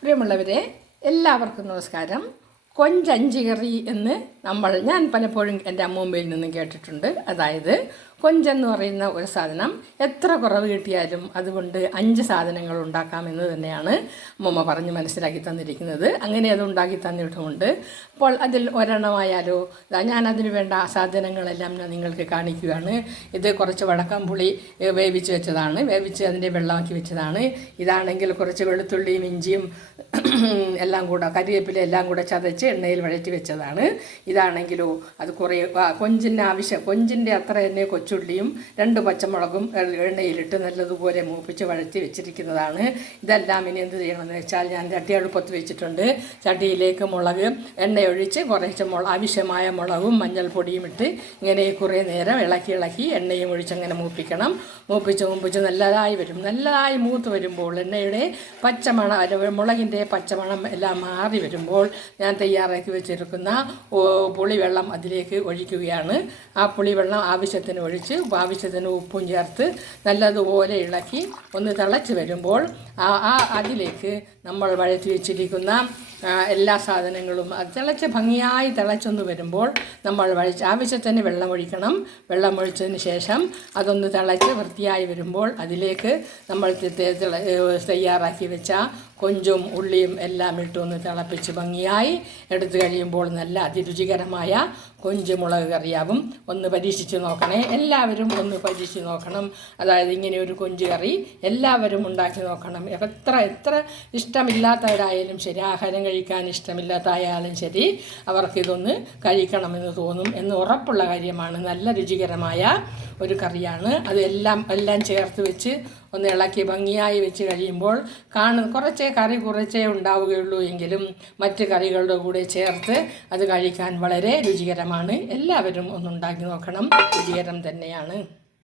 പ്രിയമുള്ളവരെ എല്ലാവർക്കും നമസ്കാരം. കൊഞ്ചഞ്ചി കറി എന്ന് നമ്മൾ ഞാൻ പലപ്പോഴും എന്റെ അമ്മൂമ്മയിൽ നിന്നും കേട്ടിട്ടുണ്ട്. അതായത് കൊഞ്ചെന്ന് പറയുന്ന ഒരു സാധനം. എത്ര കുറവ് കിട്ടിയാലും അതുകൊണ്ട് അഞ്ച് സാധനങ്ങൾ ഉണ്ടാക്കാമെന്ന് തന്നെയാണ് അമ്മൂമ്മ പറഞ്ഞ് മനസ്സിലാക്കി തന്നിരിക്കുന്നത്. അങ്ങനെ അത് ഉണ്ടാക്കി തന്നിട്ടുമുണ്ട്. അപ്പോൾ അതിൽ ഒരെണ്ണമായാലോ ഞാൻ അതിന് വേണ്ട സാധനങ്ങളെല്ലാം ഞാൻ നിങ്ങൾക്ക് കാണിക്കുകയാണ്. ഇത് കുറച്ച് വടക്കം പുളി ഏ, വേവിച്ച് വെച്ചതാണ്. വേവിച്ച് അതിന്റെ വെള്ളമാക്കി വെച്ചതാണ്. ഇതാണെങ്കിൽ കുറച്ച് വെളുത്തുള്ളിയും ഇഞ്ചിയും എല്ലാം കൂടെ കരിവേപ്പില എല്ലാം കൂടെ ചതച്ച് എണ്ണയിൽ വഴറ്റി വെച്ചതാണ്. ഇതാണെങ്കിലോ അത് കുറേ കൊഞ്ചിന്റെ ആവശ്യം കൊഞ്ചിന്റെ അത്ര തന്നെ കൊച്ചുള്ളിയും രണ്ട് പച്ചമുളകും എണ്ണയിലിട്ട് നല്ലതുപോലെ മൂപ്പിച്ച് വഴറ്റി വെച്ചിരിക്കുന്നതാണ്. ഇതെല്ലാം ഇനി എന്ത് ചെയ്യണമെന്ന് വെച്ചാൽ ഞാൻ ചട്ടി അടുപ്പത്ത് വെച്ചിട്ടുണ്ട്. ചട്ടിയിലേക്ക് മുളക് എണ്ണയൊഴിച്ച് കുറച്ച് മുള ആവശ്യമായ മുളകും മഞ്ഞൾപ്പൊടിയും ഇട്ട് ഇങ്ങനെ കുറേ നേരം ഇളക്കി ഇളക്കി എണ്ണയും ഒഴിച്ച് അങ്ങനെ മൂപ്പിക്കണം. മൂപ്പിച്ച് മൂപ്പിച്ച് നല്ലതായി വരും. നല്ലതായി മൂത്ത് വരുമ്പോൾ എണ്ണയുടെ പച്ചമണം മുളകിന്റെ പച്ചമണം എല്ലാം മാറി വരുമ്പോൾ ഞാൻ തയ്യാറാക്കി വെച്ചിരിക്കുന്ന പുളിവെള്ളം അതിലേക്ക് ഒഴിക്കുകയാണ്. ആ പുളിവെള്ളം ആവശ്യത്തിന് ഒഴിച്ച് ആവശ്യത്തിന് ഉപ്പും ചേർത്ത് നല്ലതുപോലെ ഇളക്കി ഒന്ന് തിളച്ച് വരുമ്പോൾ ആ ആ അതിലേക്ക് നമ്മൾ വഴറ്റി വെച്ചിരിക്കുന്ന എല്ലാ സാധനങ്ങളും അത് തിളച്ച് ഭംഗിയായി തിളച്ചൊന്ന് വരുമ്പോൾ നമ്മൾ വഴിച്ച് ആവശ്യത്തിന് വെള്ളമൊഴിക്കണം വെള്ളമൊഴിച്ചതിന് ശേഷം അതൊന്ന് തിളച്ച് വൃത്തിയായി വരുമ്പോൾ അതിലേക്ക് നമ്മൾ തയ്യാറാക്കി വെച്ച കൊഞ്ചും ഉള്ളിയും എല്ലാം ഇട്ടൊന്ന് തിളപ്പിച്ച് ഭംഗിയായി എടുത്തു കഴിയുമ്പോൾ നല്ല അതിരുചികരമായ കൊഞ്ച് മുളക് കറിയാവും. ഒന്ന് പരീക്ഷിച്ച് നോക്കണേ. എല്ലാവരും ഒന്ന് പരീക്ഷിച്ച് നോക്കണം. അതായത് ഇങ്ങനെ ഒരു കൊഞ്ച് കറി എല്ലാവരും ഉണ്ടാക്കി നോക്കണം. എത്ര എത്ര ഇഷ്ടമില്ലാത്തവരായാലും ശരി ആഹാരം കഴിക്കാൻ ഇഷ്ടമില്ലാത്തായാലും ശരി അവർക്കിതൊന്ന് കഴിക്കണമെന്ന് തോന്നും എന്ന് ഉറപ്പുള്ള കാര്യമാണ്. നല്ല രുചികരമായ ഒരു കറിയാണ്. അത് എല്ലാം എല്ലാം ചേർത്ത് വെച്ച് ഒന്ന് ഇളക്കി ഭംഗിയായി വെച്ച് കഴിയുമ്പോൾ കാണുന്ന കുറച്ചേ കറി കുറച്ചേ ഉണ്ടാവുകയുള്ളൂ എങ്കിലും മറ്റ് കറികളുടെ കൂടെ ചേർത്ത് അത് കഴിക്കാൻ വളരെ രുചികരമാണ്. എല്ലാവരും ഒന്നുണ്ടാക്കി നോക്കണം. രുചികരം തന്നെയാണ്.